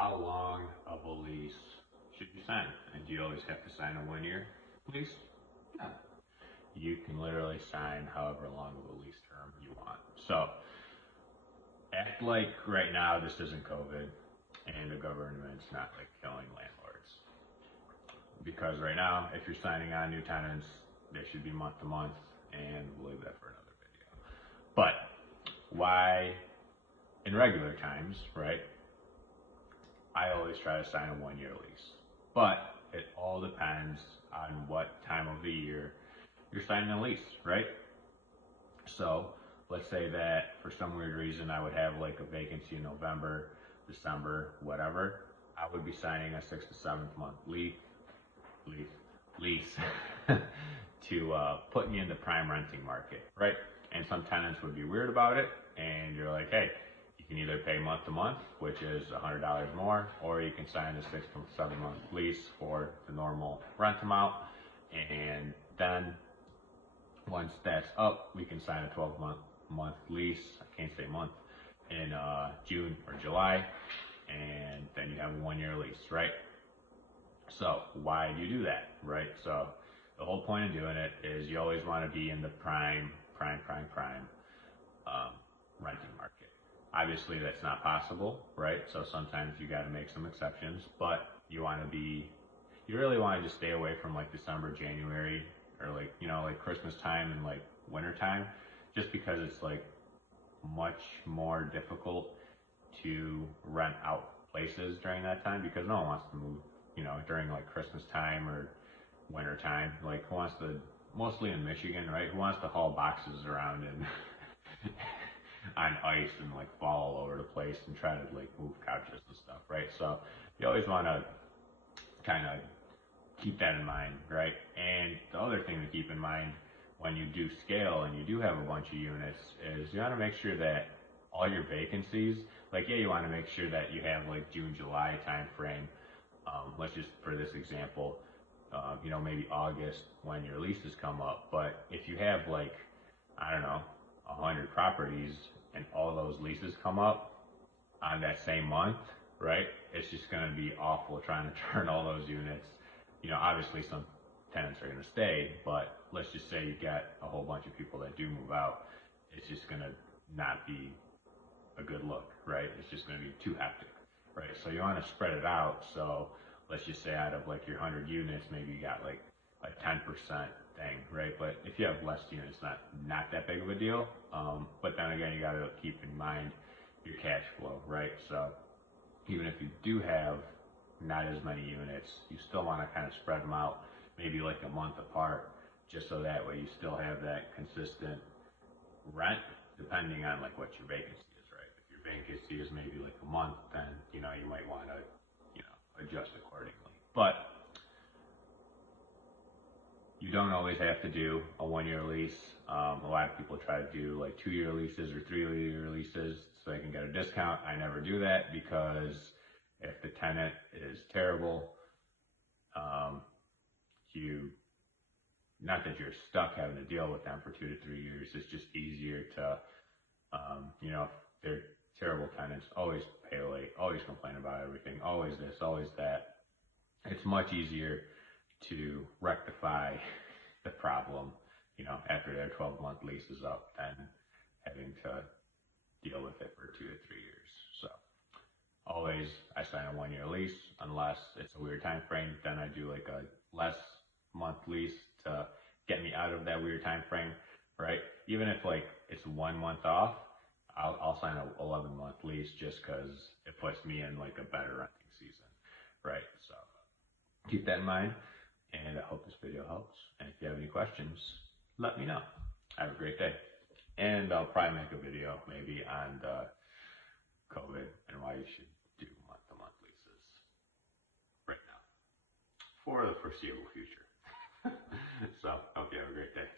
how long of a lease should you sign? And do you always have to sign a 1-year lease? No. You can literally sign however long of a lease term you want. So act like right now this isn't COVID and the government's not like killing landlords. Because right now, if you're signing on new tenants, they should be month to month, and we'll leave that for another video. But why in regular times, right? I always try to sign a 1-year lease, but it all depends on what time of the year you're signing a lease, right? So let's say that for some weird reason I would have like a vacancy in November, December, whatever. I would be signing a 6 to 7 month lease to put me in the prime renting market, right? And some tenants would be weird about it, and you're like, hey, you can either pay month to month, which is $100 more, or you can sign a 6 to 7 month lease for the normal rent amount. And then once that's up, we can sign a 12-month lease. I can't say month, in June or July, and then you have a 1-year lease, right? So why do you do that, right? So the whole point of doing it is you always want to be in the prime renting market. Obviously that's not possible, right? So sometimes you got to make some exceptions, but you really want to just stay away from like December, January, or like, you know, like Christmas time and like winter time, just because it's like much more difficult to rent out places during that time, because no one wants to move, you know, during like Christmas time or winter time. Like, who wants to, mostly in Michigan, right? Who wants to haul boxes around and on ice and like fall all over the place and try to like move couches and stuff, right? So you always want to kind of keep that in mind, right? And the other thing to keep in mind when you do scale and you do have a bunch of units is you want to make sure that all your vacancies, like, yeah, you want to make sure that you have like June, July time frame. Let's just, for this example, you know, maybe August when your leases come up. But if you have like, I don't know, 100 properties and all those leases come up on that same month, right? It's just going to be awful trying to turn all those units. You know, obviously some tenants are going to stay, but let's just say you got a whole bunch of people that do move out. It's just going to not be a good look, right? It's just going to be too hectic, right? So you want to spread it out. So let's just say out of like your 100 units, maybe you got like a 10% thing, right? But if you have less units, not that big of a deal. But then again, you got to keep in mind your cash flow, right? So even if you do have not as many units, you still want to kind of spread them out, maybe like a month apart, just so that way you still have that consistent rent, depending on like what your vacancy is, right? If your vacancy is maybe like a month, then, you know, you might want to, you know, adjust accordingly. But you don't always have to do a 1-year lease. A lot of people try to do like 2-year leases or 3-year leases so they can get a discount. I never do that, because if the tenant is terrible, not that you're stuck having to deal with them for 2 to 3 years. It's just easier to, you know, if they're terrible tenants, always pay late, always complain about everything, always this, always that. It's much easier to rectify the problem, you know, after their 12-month lease is up than having to deal with it for 2 to 3 years. So always I sign a 1-year lease, unless it's a weird time frame. Then I do like a less month lease to get me out of that weird time frame, right? Even if like it's 1 month off, I'll sign an 11-month lease just because it puts me in like a better renting season, right? So keep that in mind, and I hope this video helps. And if you have any questions, let me know. Have a great day. And I'll probably make a video maybe on the COVID and why you should do month-to-month leases right now for the foreseeable future. So, hope you have a great day.